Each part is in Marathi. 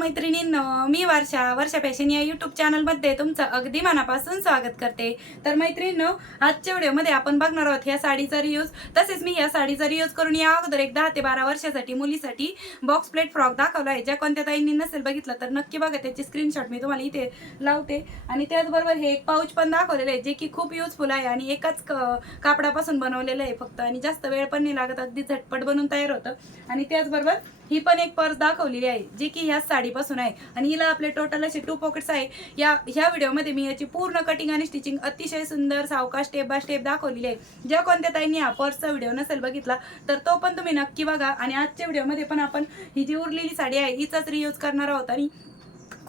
मैत्रिणींनो मी वर्षा वर्षा फॅशन या युट्यूब चॅनलमध्ये तुमचं अगदी मनापासून स्वागत करते. तर मैत्रिणींनो आजच्या व्हिडिओमध्ये आपण बघणार आहोत ह्या साडीचा रियूज तसेच मी या साडीचा रियूज करून या अगोदर एक दहा ते बारा वर्षासाठी मुलीसाठी बॉक्स प्लेट फ्रॉक दाखवला आहे. ज्या कोणत्या ताईंनी नसेल बघितलं तर नक्की बघा त्याची स्क्रीनशॉट मी तुम्हाला इथे लावते. आणि त्याचबरोबर हे एक पाऊच पण दाखवलेलं आहे जे की खूप युजफुल आहे आणि एकाच क- कापडापासून बनवलेलं आहे फक्त. आणि जास्त वेळ पण नाही लागत अगदी झटपट बनवून तयार होतं. आणि त्याचबरोबर ही पण एक पर्स दाखवलेली आहे जी की ह्या साडीपासून आहे. आणि हिला आपले टोटल असे टू पॉकेट्स आहे. या ह्या व्हिडिओमध्ये मी याची पूर्ण कटिंग आणि स्टिचिंग अतिशय सुंदर सावकाश स्टेप बाय स्टेप दाखवलेली आहे. ज्या कोणत्या ताईंनी हा पर्सचा व्हिडिओ नसेल बघितला तर तो पण तुम्ही नक्की बघा. आणि आजच्या व्हिडिओमध्ये पण आपण ही जी उरलेली साडी आहे हिचाच रियूज करणार आहोत. आणि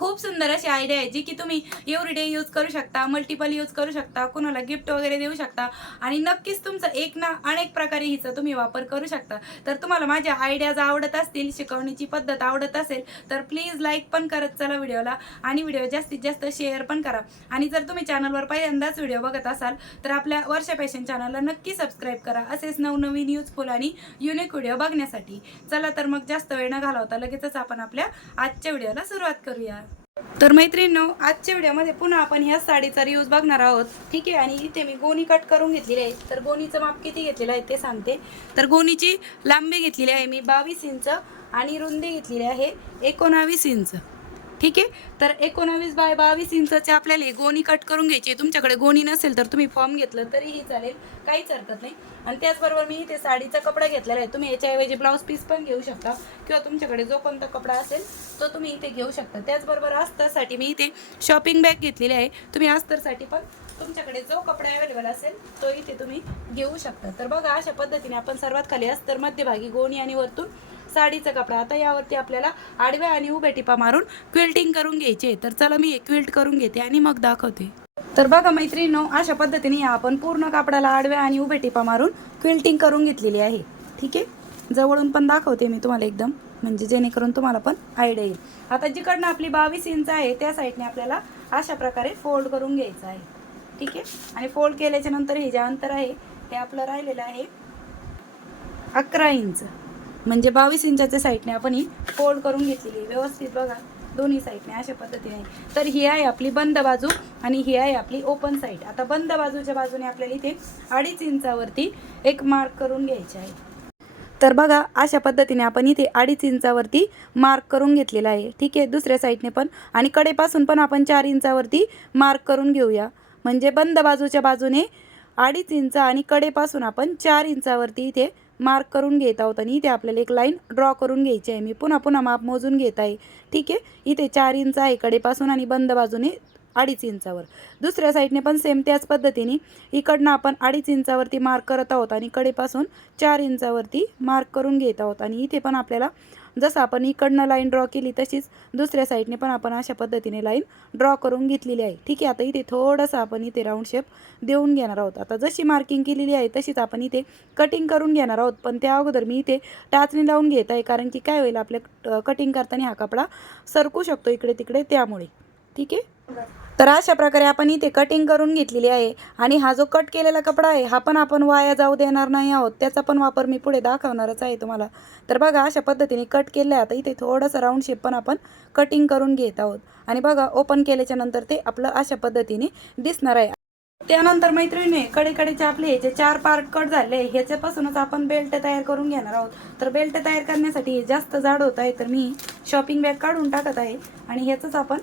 खूप सुंदर अशी आयडिया आहे जी की तुम्ही एव्हरी डे यूज करू शकता मल्टिपल यूज करू शकता कुणाला गिफ्ट वगैरे देऊ शकता. आणि नक्कीच तुमचं एक ना अनेक प्रकारे हिचा तुम्ही वापर करू शकता. तर तुम्हाला माझ्या आयडियाज आवडत असतील शिकवण्याची पद्धत आवडत असेल तर प्लीज लाईक पण करत चला व्हिडिओला आणि व्हिडिओ जास्तीत जास्त शेअर पण करा. आणि जर तुम्ही चॅनलवर पहिल्यांदाच व्हिडिओ बघत असाल तर आपल्या वर्षा पॅशन चॅनलला नक्की सबस्क्राईब करा. असेच नवनवीन यूजफुल आणि युनिक व्हिडिओ बघण्यासाठी. चला तर मग जास्त वेळ न घालवता लगेचच आपण आपल्या आजच्या व्हिडिओला सुरुवात करूया. तर मैत्रिणींनो आजच्या व्हिडिओमध्ये पुन्हा आपण ह्या साडीचा रियूज बघणार आहोत. ठीक आहे? आणि इथे मी गोणी कट करून घेतलेली आहे. तर गोणीचं माप किती घेतलेलं आहे ते सांगते. तर गोणीची लांबी घेतलेली आहे मी बावीस इंच आणि रुंदी घेतलेली आहे एकोणावीस इंच. ठीक आहे? तर एकोणावीस बाय बावीस इंचचे आपल्याला गोणी कट करून घ्यायची आहे. तुमच्याकडे गोणी नसेल तर तुम्ही फॉर्म घेतलं तरीही चालेल. काहीच हरकत नाही. आणि त्याचबरोबर मी इथे साडीचा कपडा घेतलेला आहे. तुम्ही याच्याऐवजी ब्लाऊज पीस पण घेऊ शकता. किंवा तुमच्याकडे जो कोणता कपडा असेल तो तुम्ही इथे घेऊ शकता. त्याचबरोबर अस्तरसाठी मी इथे शॉपिंग बॅग घेतलेली आहे. तुम्ही अस्तरसाठी पण तुमच्याकडे जो कपडा अवेलेबल असेल तो इथे तुम्ही घेऊ शकता. तर बघा अशा पद्धतीने आपण सर्वात खाली अस्तर मध्यभागी गोणी आणि वरतून साडीचा कपडा. आता यावरती आपल्याला आडव्या आणि उभ्या टिपा मारून क्विल्टिंग करून घ्यायची आहे. तर चला मी क्विल्ट करून घेते आणि मग दाखवते. तर बघा मैत्रिणीनो अशा पद्धतीने या आपण पूर्ण कापडाला आडव्या आणि उभ्या टिपा मारून क्विल्टिंग करून घेतलेली आहे. ठीक आहे? जवळून पण दाखवते मी तुम्हाला एकदम म्हणजे जेणेकरून तुम्हाला पण आयडिया येईल. आता जिकडनं आपली बावीस इंच आहे त्या साईडने आपल्याला अशा प्रकारे फोल्ड करून घ्यायचं आहे. ठीक आहे? आणि फोल्ड केल्याच्यानंतर हे जे अंतर आहे हे आपलं राहिलेलं आहे अकरा इंच म्हणजे बावीस इंचाच्या साईडने आपण ही फोल्ड करून घेतलेली आहे. व्यवस्थित बघा. दोन्ही साईडने अशा पद्धतीने. तर ही आहे आपली बंद बाजू आणि ही आहे आपली ओपन साईड आता बंद बाजूच्या बाजूने आपल्याला इथे अडीच इंचावरती एक मार्क करून घ्यायचे आहे. तर बघा अशा पद्धतीने आपण इथे अडीच इंचावरती मार्क करून घेतलेला आहे. ठीक आहे दुसऱ्या साईडने पण. आणि कडेपासून पण आपण चार इंचावरती मार्क करून घेऊया. म्हणजे बंद बाजूच्या बाजूने अडीच इंच आणि कडेपासून आपण चार इंचावरती इथे मार्क करून घेत आहोत आणि इथे आपल्याला एक लाईन ड्रॉ करून घ्यायची आहे. मी पुन्हा पुन्हा माप मोजून घेत आहे. ठीक आहे? इथे चार इंच आहे कडेपासून आणि बंद बाजूने अडीच इंचावर. दुसऱ्या साईडने पण सेम त्याच पद्धतीने इकडनं आपण अडीच इंचावरती मार्क करत आहोत आणि कडेपासून चार इंचावरती मार्क करून घेत आहोत. आणि इथे पण आपल्याला जसं आपण इकडनं लाईन ड्रॉ केली तशीच दुसऱ्या साईडने पण आपण अशा पद्धतीने लाईन ड्रॉ करून घेतलेली आहे. ठीक आहे आता इथे थोडंसं आपण इथे राऊंड शेप देऊन घेणार आहोत. आता जशी मार्किंग केलेली आहे तशीच आपण इथे कटिंग करून घेणार आहोत. पण त्या अगोदर मी इथे टाचणी लावून घेत आहे कारण की काय होईल आपल्या कटिंग करताना हा कपडा सरकू शकतो इकडे तिकडे त्यामुळे. ठीक आहे? तर अशा प्रकारे आपण इथे कटिंग करून घेतलेली आहे. आणि हा जो कट केलेला कपडा आहे हा पण आपण वाया जाऊ देणार नाही आहोत. त्याचा पण वापर मी पुढे दाखवणारच आहे तुम्हाला. तर बघा अशा पद्धतीने कट केलं आहे आता इथे थोडंसं राऊंड शेप पण आपण कटिंग करून घेत आहोत. आणि बघा ओपन केल्याच्यानंतर ते आपलं अशा पद्धतीने दिसणार आहे. त्यानंतर मैत्रिणी कडेकडेचे आपले हे जे चार पार्ट कट झाले ह्याच्यापासूनच आपण बेल्ट तयार करून घेणार आहोत. तर बेल्ट तयार करण्यासाठी हे जास्त जाड होत आहे तर मी शॉपिंग बॅग काढून टाकत आहे. आणि ह्याचंच आपण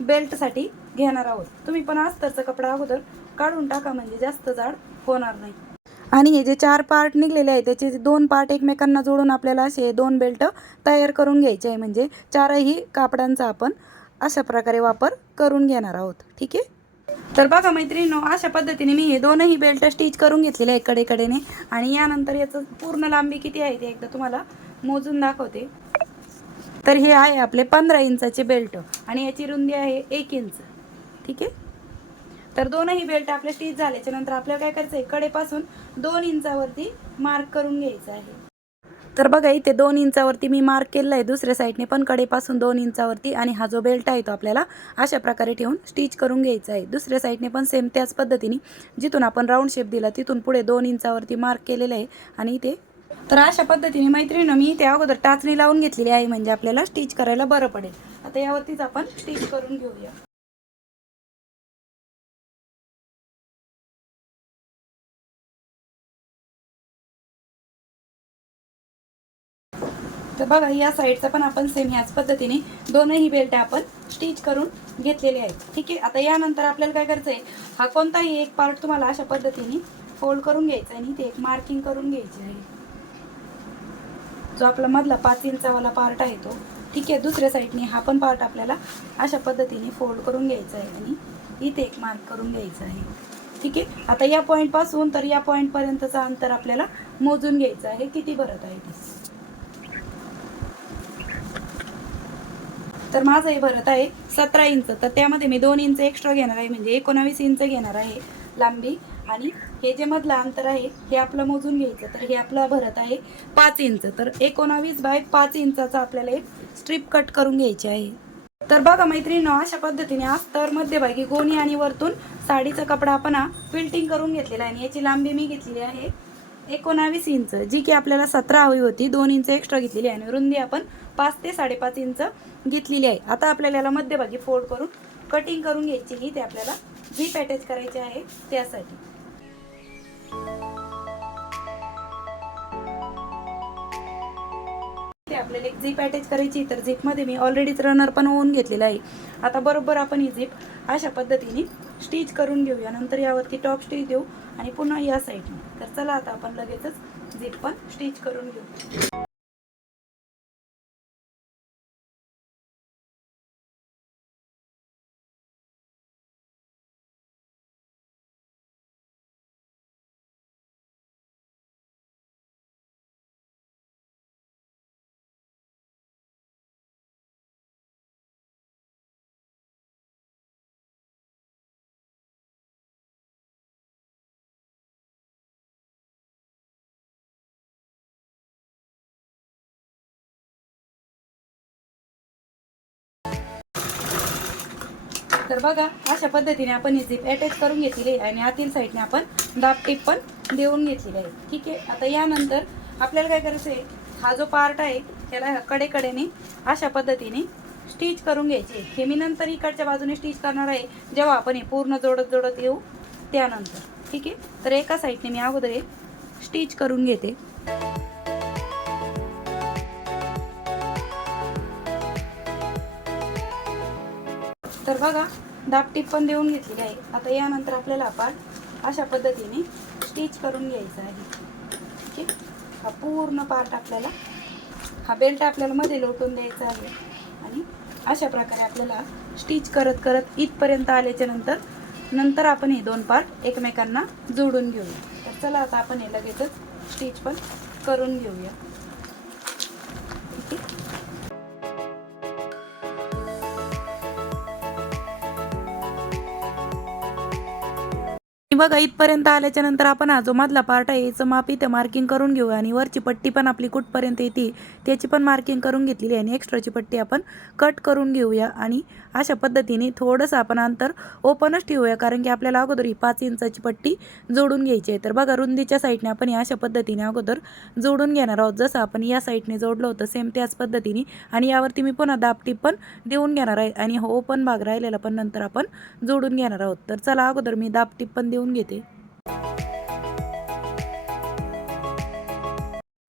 बेल्टसाठी घेणार आहोत. तुम्ही पण अस्तरचा कपडा अगोदर काढून टाका म्हणजे जास्त जाड होणार नाही. आणि हे जे चार पार्ट निघलेले आहे त्याचे जे दोन पार्ट एकमेकांना जोडून आपल्याला असे दोन बेल्ट तयार करून घ्यायचे आहे. म्हणजे चारही कापडांचा आपण अशा प्रकारे वापर करून घेणार आहोत. ठीक आहे? तर बघा मैत्रिणीनो अशा पद्धतीने मी हे दोनही बेल्ट स्टिच करून घेतलेले आहे कडेकडेने. आणि यानंतर याचं पूर्ण लांबी किती आहे ते एकदा तुम्हाला मोजून दाखवते. तर हे आहे आपले पंधरा इंचाचे बेल्ट आणि याची रुंदी आहे एक इंच. ठीक आहे? तर दोनही बेल्ट आपले स्टिच झाल्याच्यानंतर आपल्याला काय करायचं आहे? कडेपासून दोन इंचावरती मार्क करून घ्यायचं आहे. तर बघा इथे दोन इंचावरती मी मार्क केलेला आहे. दुसऱ्या साईडने पण कडेपासून दोन इंचावरती आणि हा जो बेल्ट आहे तो आपल्याला अशा प्रकारे ठेवून स्टिच करून घ्यायचा आहे. दुसऱ्या साईडने पण सेम त्याच पद्धतीने जिथून आपण राऊंड शेप दिला तिथून पुढे दोन इंचावरती मार्क केलेलं आहे आणि इथे तर अशा पद्धतीने मैत्रिणं मी त्या अगोदर टाचणी लावून घेतलेली आहे म्हणजे आपल्याला स्टिच करायला बरं पडेल. आता यावरतीच आपण स्टिच करून घेऊया. तर बघा या साईडचा पण आपण सेम ह्याच पद्धतीने दोनही बेल्ट आपण स्टिच करून घेतलेले आहेत. ठीक आहे? आता यानंतर आपल्याला काय करायचं आहे हा कोणताही एक पार्ट तुम्हाला अशा पद्धतीने फोल्ड करून घ्यायचा आहे आणि ते एक मार्किंग करून घ्यायची आहे. जो आपला मधला पाच इंचावाला पार्ट आहे तो. ठीक आहे? दुसऱ्या साईडने हा पण पार्ट आपल्याला अशा पद्धतीने फोल्ड करून घ्यायचा आहे आणि इथे एक मार्क करून घ्यायचा आहे. ठीक आहे? आता या पॉईंटपासून तर या पॉईंटपर्यंतचं अंतर आपल्याला मोजून घ्यायचं आहे. किती भरत आहे ते? तर माझं हे भरत आहे सतरा इंच. तर त्यामध्ये मी दोन इंच एक्स्ट्रा घेणार आहे म्हणजे एकोणावीस इंच घेणार आहे लांबी. आणि हे जे मधलं अंतर आहे हे आपलं मोजून घ्यायचं. तर हे आपलं भरत आहे पाच इंच. तर एकोणावीस बाय पाच इंचाचा आपल्याला एक स्ट्रीप कट करून घ्यायची आहे. तर बघा मैत्रिणी अशा पद्धतीने आज तर मध्यभागी गोणी आणि वरतून साडीचा कपडा आपण फिल्टिंग करून घेतलेला आहे. आणि याची लांबी मी घेतलेली आहे एकोणावीस इंच जी की आपल्याला सतरा हवी होती. दोन इंच एक्स्ट्रा घेतलेली आहे आणि रुंदी आपण पाच ते साडेपाच इंच घेतलेली आहे. आता आपल्याला याला मध्यभागी फोल्ड करून कटिंग करून घ्यायची. ही ते आपल्याला झीप अटॅच करायची आहे त्यासाठी. ते आपल्याला एक झीप अटॅच करायची तर झीपमध्ये मी ऑलरेडीच रनर पण होऊन घेतलेला आहे. आता बरोबर आपण ही झीप अशा पद्धतीने स्टिच करून घेऊया. नंतर यावरती टॉप स्टिच देऊ आणि पुन्हा या साईडने तर चला आता आपण लगेचच झीप पण स्टिच करून घेऊ. तर बघा अशा पद्धतीने आपण ही झीप अटॅच करून घेतलेली आहे आणि आतील साईडने आपण दाब टिप पण देऊन घेतलेली आहे. ठीक आहे? आता यानंतर आपल्याला काय करायचं आहे? हा जो पार्ट आहे त्याला कडेकडेने अशा पद्धतीने स्टिच करून घ्यायची. हे मी नंतर इकडच्या बाजूने स्टिच करणार आहे जेव्हा आपण हे पूर्ण जोडत जोडत येऊ त्यानंतर. ठीक आहे? तर एका साईडने मी अगोदर हे स्टिच करून घेते. तर बघा दापटीप पण देऊन घेतलेली आहे. आता यानंतर आपल्याला आपण अशा पद्धतीने स्टिच करून घ्यायचं आहे. ठीक आहे? हा पूर्ण पार्ट आपल्याला हा बेल्ट आपल्याला मध्ये लोटून द्यायचा आहे. आणि अशा प्रकारे आपल्याला स्टिच करत करत इथपर्यंत आल्याच्यानंतर नंतर आपण हे दोन पार्ट एकमेकांना जोडून घेऊया. तर चला आता आपण हे लगेचच स्टिच पण करून घेऊया. बघा इथपर्यंत आल्याच्यानंतर आपण हा जो मधला पार्ट आहे याचं माप इथे मार्किंग करून घेऊया. आणि वरची पट्टी पण आपली कुठपर्यंत येते त्याची पण मार्किंग करून घेतलेली आहे. आणि एक्स्ट्राची पट्टी आपण कट करून घेऊया. आणि अशा पद्धतीने थोडंसं आपण अंतर ओपनच ठेवूया कारण की आपल्याला अगोदर ही पाच इंचाची पट्टी जोडून घ्यायची आहे. तर बघा रुंदीच्या साईडने आपण या अशा पद्धतीने अगोदर जोडून घेणार आहोत. जसं आपण या साईडने जोडलं होतं सेम त्याच पद्धतीने. आणि यावरती मी पुन्हा दापटी पण देऊन घेणार आहे. आणि हो ओपन भाग राहिलेला पण नंतर आपण जोडून घेणार आहोत. तर चला अगोदर मी दापटी पण देऊन घेते.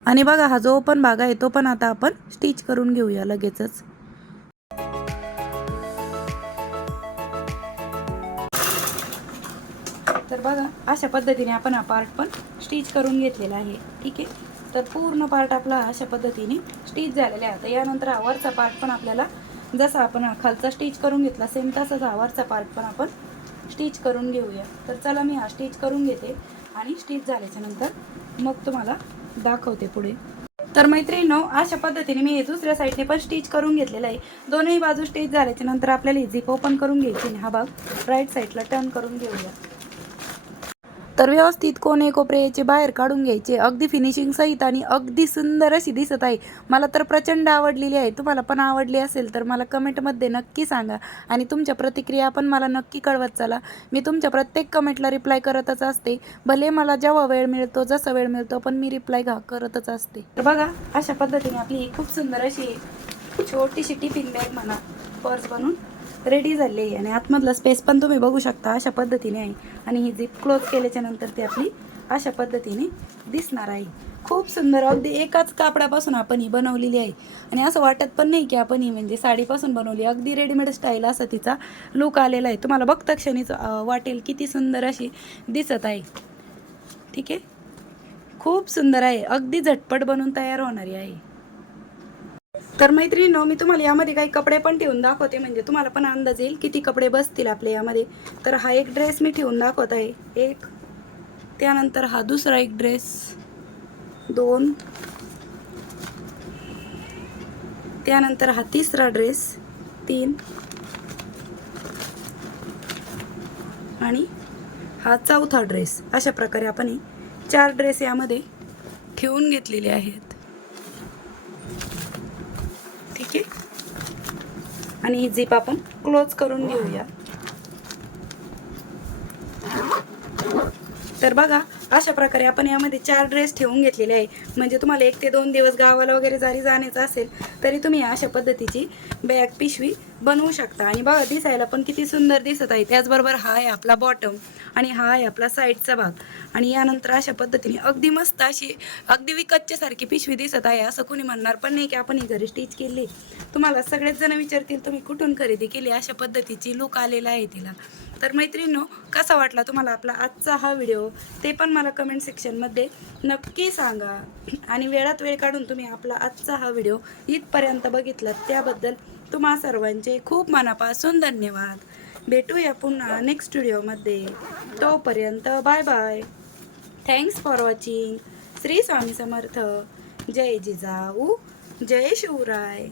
आणि बघा हा जो पण भाग आहे तो पण आता आपण स्टिच करून घेऊया लगेचच. तर बघा अशा पद्धतीने आपण हा पार्ट पण स्टिच करून घेतलेला आहे. ठीक आहे? तर पूर्ण पार्ट आपला अशा पद्धतीने स्टिच झालेला आहे. आता यानंतर हा वरचा पार्ट पण आपल्याला जसा आपण खालचा स्टिच करून घेतला सेम तसाच हा वरचा पार्ट पण आपण स्टिच करून घेऊया. तर चला मी हा स्टिच करून घेते आणि स्टिच झाल्याच्यानंतर मग तुम्हाला दाखवते पुढे. तर मैत्रिणीनो अशा पद्धतीने मी हे दुसऱ्या साईडने पण स्टिच करून घेतलेलं आहे. दोन्ही बाजू स्टिच झाल्याच्यानंतर आपल्याला झिप ओपन करून घ्यायची हा भाग राईट साईडला टर्न करून घेऊया. तर व्यवस्थित कोणे कोपरे याचे बाहेर काढून घ्यायचे. अगदी फिनिशिंग सहित आणि अगदी सुंदर अशी दिसत आहे. मला तर प्रचंड आवडलेली आहे. तुम्हाला पण आवडली असेल तर मला कमेंटमध्ये नक्की सांगा. आणि तुमच्या प्रतिक्रिया पण मला नक्की कळवत चला. मी तुमच्या प्रत्येक कमेंटला रिप्लाय करतच असते. भले मला जेव्हा वेळ मिळतो जसा वेळ मिळतो पण मी रिप्लाय घा करतच असते. तर बघा अशा पद्धतीने आपली खूप सुंदर अशी छोटीशी टिफिन बॅग म्हणा पर्स बनून रेडी झाली आहे. आणि आतमधला स्पेस पण तुम्ही बघू शकता अशा पद्धतीने आहे. आणि ही झिप क्लोज केल्याच्यानंतर ती आपली अशा पद्धतीने दिसणार आहे. खूप सुंदर. अगदी एकाच कापडापासून आपण ही बनवलेली आहे. आणि असं वाटत पण नाही की आपण ही म्हणजे साडीपासून बनवली अगदी रेडीमेड स्टाईल असा तिचा लुक आलेला आहे. तुम्हाला बघता क्षणीच वाटेल किती सुंदर अशी दिसत आहे. ठीक आहे? खूप सुंदर आहे. अगदी झटपट बनून तयार होणारी आहे. तर मैत्रिणीनो मी तुम्हाला यामध्ये काही कपडे पण ठेवून दाखवते. म्हणजे तुम्हाला पण अंदाज येईल किती कपडे बसतील आपल्या यामध्ये. तर हा एक ड्रेस मी ठेवून दाखवत आहे. एक त्यानंतर हा दुसरा एक ड्रेस. दोन त्यानंतर हा तिसरा ड्रेस. तीन आणि हा चौथा ड्रेस. अशा प्रकारे आपण चार ड्रेस यामध्ये ठेवून घेतलेले आहेत ठीक आहे आणि ही झीप आपण क्लोज करून घेऊया. तर बघा अशा प्रकारे आपण यामध्ये चार ड्रेस ठेवून घेतलेले आहे. म्हणजे तुम्हाला एक ते दोन दिवस गावाला वगैरे जरी जाण्याचं असेल तरी तुम्ही अशा पद्धतीची बॅग पिशवी बनवू शकता. आणि बघा दिसायला पण किती सुंदर दिसत आहे. त्याचबरोबर हा आहे आपला बॉटम आणि हा आहे आपला साईडचा भाग. आणि यानंतर अशा पद्धतीने अगदी मस्त अशी अगदी विकतच्या सारखी पिशवी दिसत आहे. असं कोणी म्हणणार पण नाही की आपण ही घरी स्टिच केली. तुम्हाला सगळेच जण विचारतील तुम्ही कुठून खरेदी केली? अशा पद्धतीची लुक आलेला आहे तिला. तर मैत्रिणींनो कसा वाटला तुम्हाला आपला आजचा हा व्हिडिओ ते पण मला कमेंट सेक्शनमध्ये नक्की सांगा. आणि वेळात वेळ काढून तुम्ही आपला आजचा हा व्हिडिओ इथपर्यंत बघितला त्याबद्दल तुम्हा सर्वांचे खूप मनापासून धन्यवाद. भेटूया पुन्हा नेक्स्ट व्हिडिओमध्ये तोपर्यंत bye bye thanks for watching Shri Swami Samarth. जय जिजाऊ. जय शिवराय.